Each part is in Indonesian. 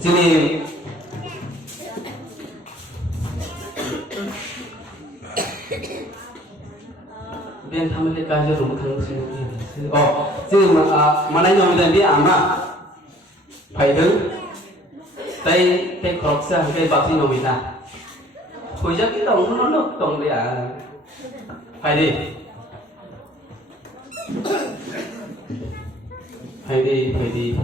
Sini. Biar kami lihat aja rumah tangga sini. Oh, sini mana yang mau dia ama? Faidul. Tay korupsi hay bác sĩ nào mình ta? Hồi giờ cái tổng nó nộp tổng đấy à? Phải đi. Phải đi.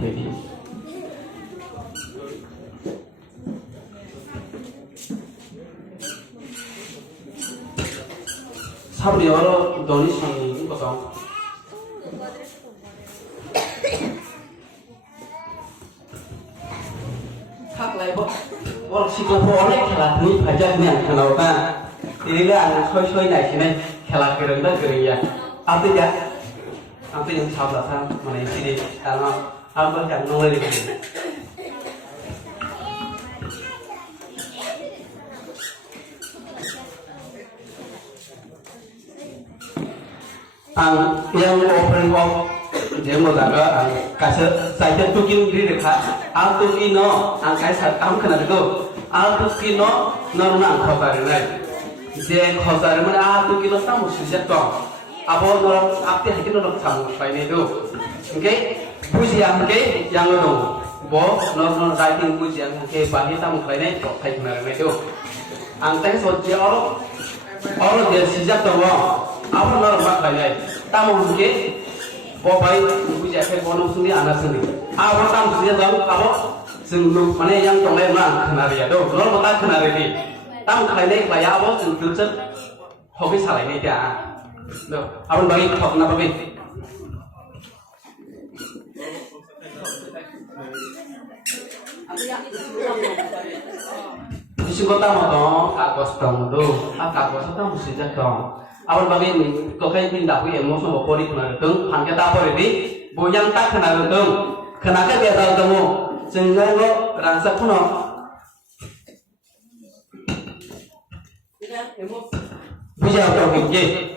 Sao đi ở đồn đi sang những cái đó? Khác lại bộ orang Singapura ni खेला ni pajak ni kalau kan ini kan shoy naik sini खेला kering dah kering ya artinya yang sahabat saya mana yang sini karena hampir kan nolai di sini yang opening of dia mau jaga kasih saja tukin diri dekat Altukino angkai satam kena itu Altukino normal khosar ini je khosar mana Altukino tamu sejak dong apa orang aktif itu orang tamu lain itu oke puji yang dong bo normal writing puji yang ke bagi tamu lain itu kayak mana itu angkai soja orang dia sejak dong apa normal lain tamu ke Bobai, ibu jadi bonus sendiri, anak sendiri. Awak tamu sendiri tahu, apa? Sungguh mana yang tolong orang kenari ya, doh. Kalau kita kenari ni, tamu kenari ni, kaya apa? Sungguh tu, hobi salah ni dia. Doh, awak bagi kau kenapa ni? Di kota mana? Kakos tamu doh, kakos tamu sejak dong. Awal bagi ni, kau kayak pindah ke emosi mau pori kena datang, hanya tak pori ni, boyang tak kena datang, kenapa dia tahu kamu? Jangan lo rasa kuno. Bisa kau pergi.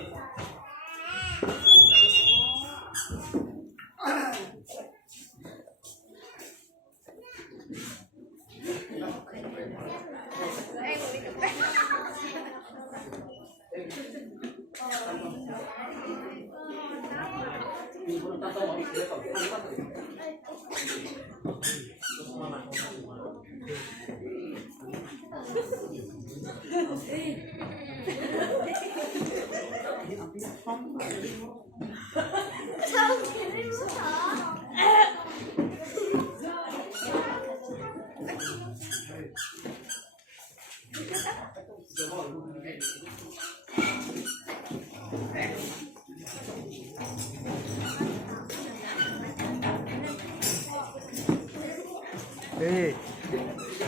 Hey,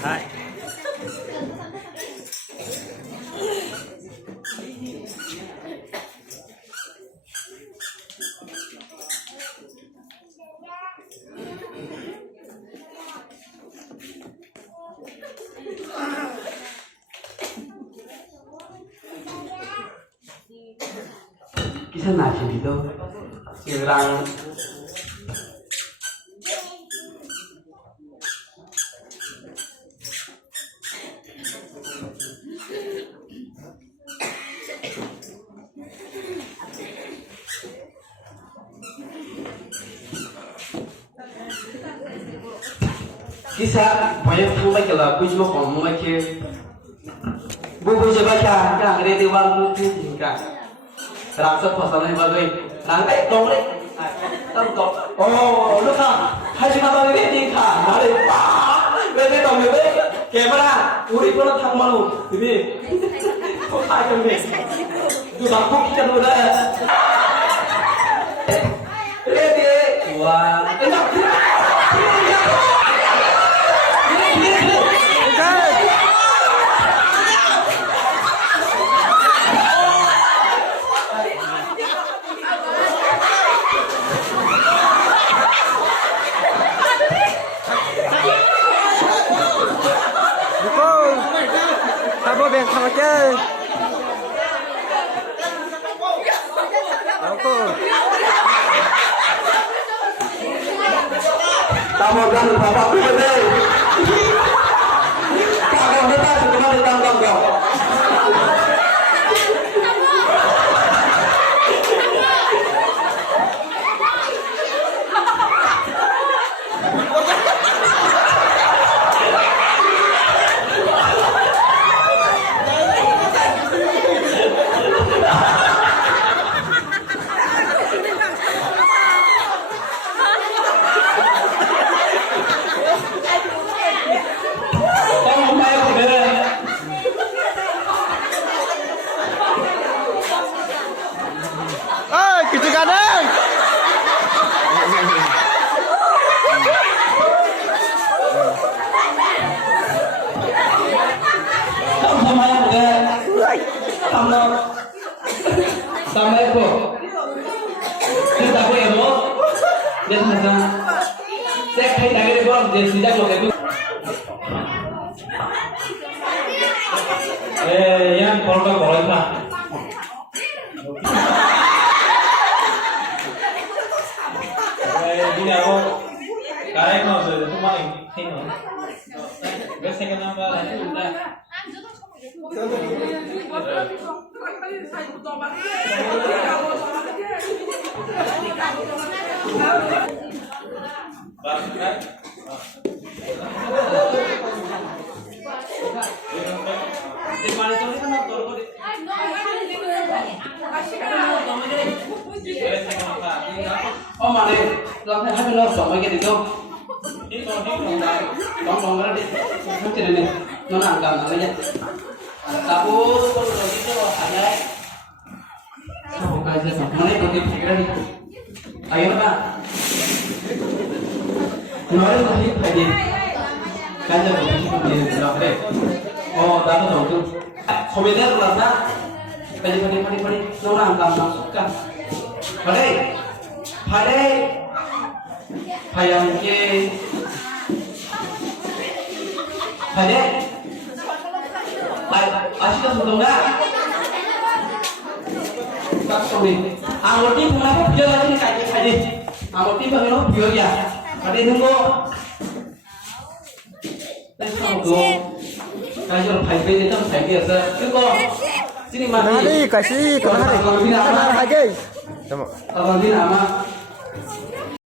hi. Kisah nasi itu, sirang. Kisah banyak sampai ke lagu cuma ngomong aja. Buku coba kan ada di warung itu kan. Rasa pasalnya bagai nanti dongre. Oh, lu kan haji nama ini kan. Ada apa? Beda dongre beda. Kamera, uri pun tak malu. Ini, kau tak kami. Tu aku kita dulu dah. Ready? Wah, enak. Apa biar sama chơi. Apa? Tamu dan bapak nó tạm lại cô chúng ta có em không nhân thật ra sẽ thấy cái con để chỉ ra một cái yang kalau kalau mah Gini aku kayak mau sudah cuma ini biasanya kenapa lagi udah oh mà đây làm thế hai nó sống mấy cái gì không đóng cái đi không chỉ này nó làm cầm nó nhá tahu con rồi itu ada sao cái gì sao mana itu kita đi ayo pak nói là gì phải gì cái gì cũng gì làm đấy oh tahu dong tuh komentar là sao padi nó làm cầm nó suka padi yang ke padi asyik betul dah tak sorry anggoti kenapa biar lagi kaji kaji anggoti bagaimana biar ya padi tunggu tapi kalau kaji orang kaji itu kaji biasa tunggu sini mati Nari kasih kemana? Kemana lagi? Abang din ama